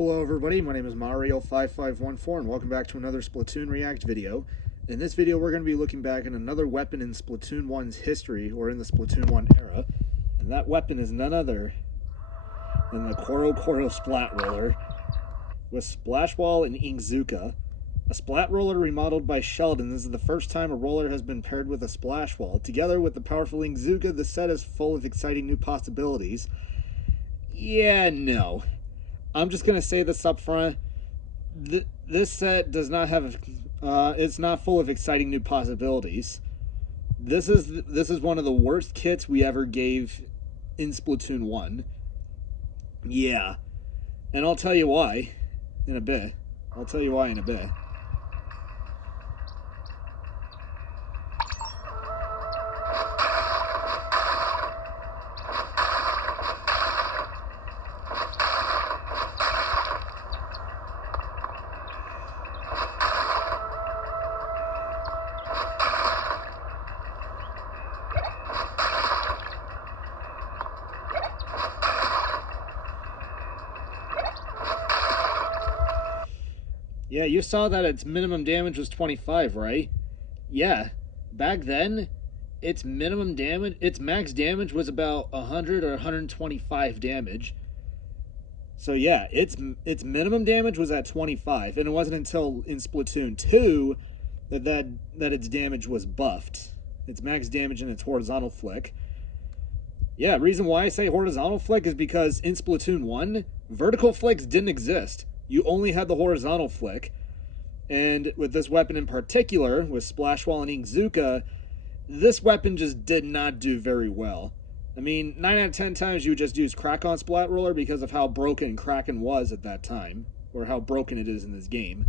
Hello everybody, my name is Mario5514 and welcome back to another Splatoon React video. In this video we're going to be looking back at another weapon in Splatoon 1's history, or in the Splatoon 1 era, and that weapon is none other than the CoroCoro Splat Roller with Splash Wall and Inkzooka. A Splat Roller remodeled by Sheldon. This is the first time a roller has been paired with a Splash Wall. Together with the powerful Inkzooka, the set is full of exciting new possibilities. Yeah, no. I'm just going to say this up front. This set does not have... it's not full of exciting new possibilities. This is one of the worst kits we ever gave in Splatoon 1. Yeah. And I'll tell you why in a bit. Yeah, you saw that its minimum damage was 25, right? Yeah. Back then, its max damage was about 100 or 125 damage. So yeah, its minimum damage was at 25, and it wasn't until in Splatoon 2 that its damage was buffed. Its max damage and its horizontal flick. Yeah, reason why I say horizontal flick is because in Splatoon 1, vertical flicks didn't exist. You only had the horizontal flick. And with this weapon in particular, with Splash Wall and Inkzooka, this weapon just did not do very well. I mean, 9 out of 10 times you would just use Crack-On Splat Roller because of how broken Kraken was at that time, or how broken it is in this game.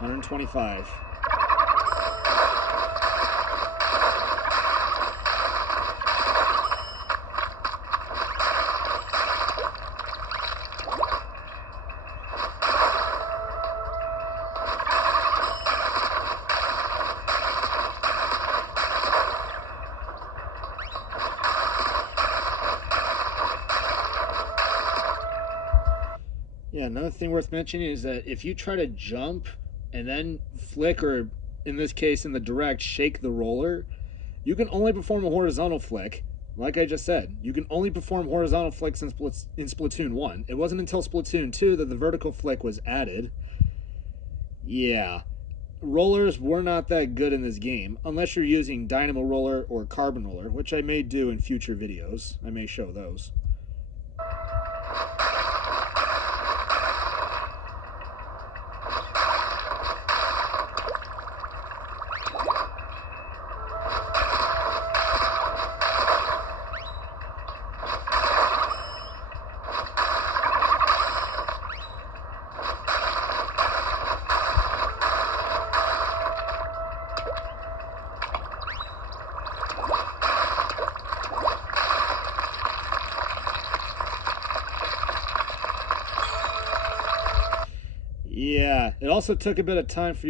125. Yeah, another thing worth mentioning is that if you try to jump and then flick, or in this case in the direct, shake the roller, you can only perform a horizontal flick. Like I just said, you can only perform horizontal flicks in Splatoon 1. It wasn't until Splatoon 2 that the vertical flick was added. Yeah, rollers were not that good in this game, unless you're using Dynamo Roller or Carbon Roller, which I may do in future videos. I may show those. Yeah, it also took a bit of time for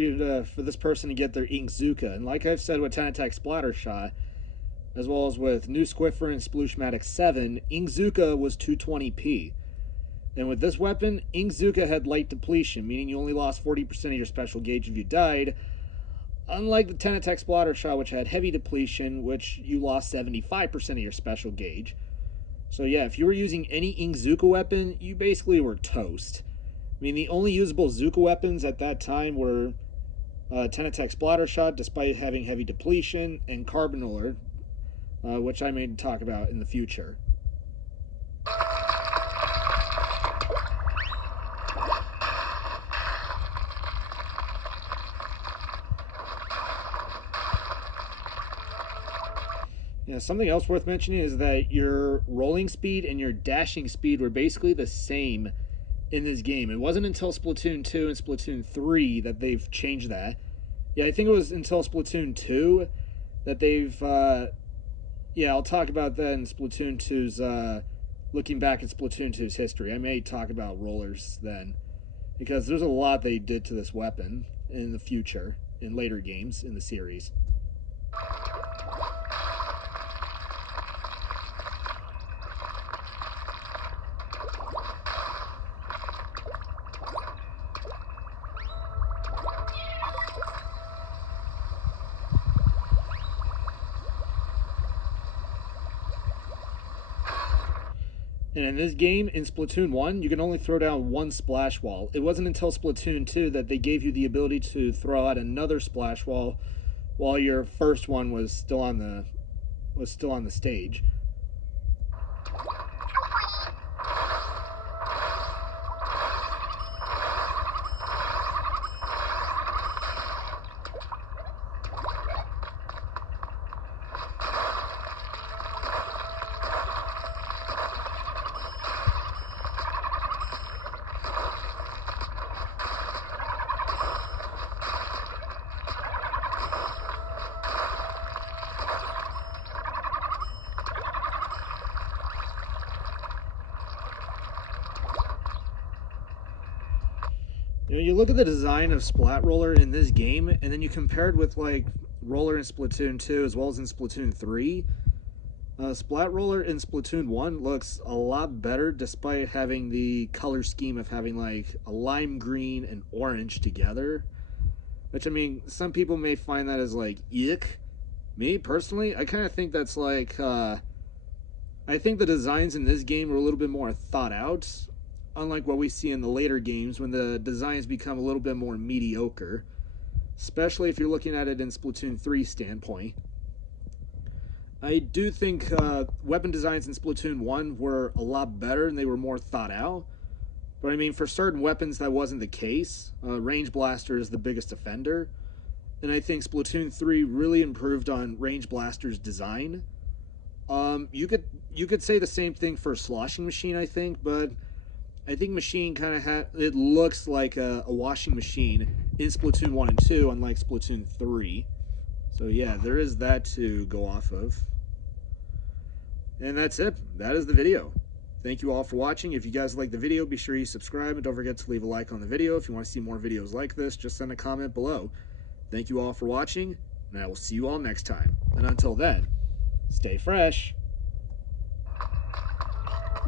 this person to get their Inkzooka, and like I've said with 10 Attack Splattershot, as well as with New Squiffer and Splooshmatic 7, Inkzooka was 220p. And with this weapon, Inkzooka had light depletion, meaning you only lost 40% of your special gauge if you died, unlike the 10 Attack Splattershot, which had heavy depletion, which you lost 75% of your special gauge. So yeah, if you were using any Inkzooka weapon, you basically were toast. I mean, the only usable Zooka weapons at that time were 10 Attack Splattershot, despite having heavy depletion, and Carbon Roller, which I may talk about in the future. Yeah, something else worth mentioning is that your rolling speed and your dashing speed were basically the same in this game. It wasn't until Splatoon 2 and Splatoon 3 that they've changed that. Yeah, I think it was until Splatoon 2 that they've... yeah, I'll talk about that in Splatoon 2's... looking back at Splatoon 2's history. I may talk about rollers then, because there's a lot they did to this weapon in the future, in later games in the series. And in this game, in Splatoon 1, you can only throw down one splash wall. It wasn't until Splatoon 2 that they gave you the ability to throw out another splash wall while your first one was still on the stage. You know, you look at the design of Splat Roller in this game, and then you compare it with like Roller in Splatoon 2 as well as in Splatoon 3. Splat Roller in Splatoon 1 looks a lot better despite having the color scheme of having like a lime green and orange together. Which, I mean, some people may find that as like, ick. Me, personally, I kind of think that's like, I think the designs in this game are a little bit more thought out, unlike what we see in the later games when the designs become a little bit more mediocre, especially if you're looking at it in Splatoon 3 standpoint. I do think weapon designs in Splatoon 1 were a lot better and they were more thought out. But I mean, for certain weapons, that wasn't the case. Range Blaster is the biggest offender. And I think Splatoon 3 really improved on Range Blaster's design. You could say the same thing for Sloshing Machine, I think, but I think Machine kind of it looks like a washing machine in Splatoon 1 and 2, unlike Splatoon 3. So yeah, there is that to go off of. And that's it. That is the video. Thank you all for watching. If you guys like the video, be sure you subscribe and don't forget to leave a like on the video. If you want to see more videos like this, just send a comment below. Thank you all for watching, and I will see you all next time. And until then, stay fresh.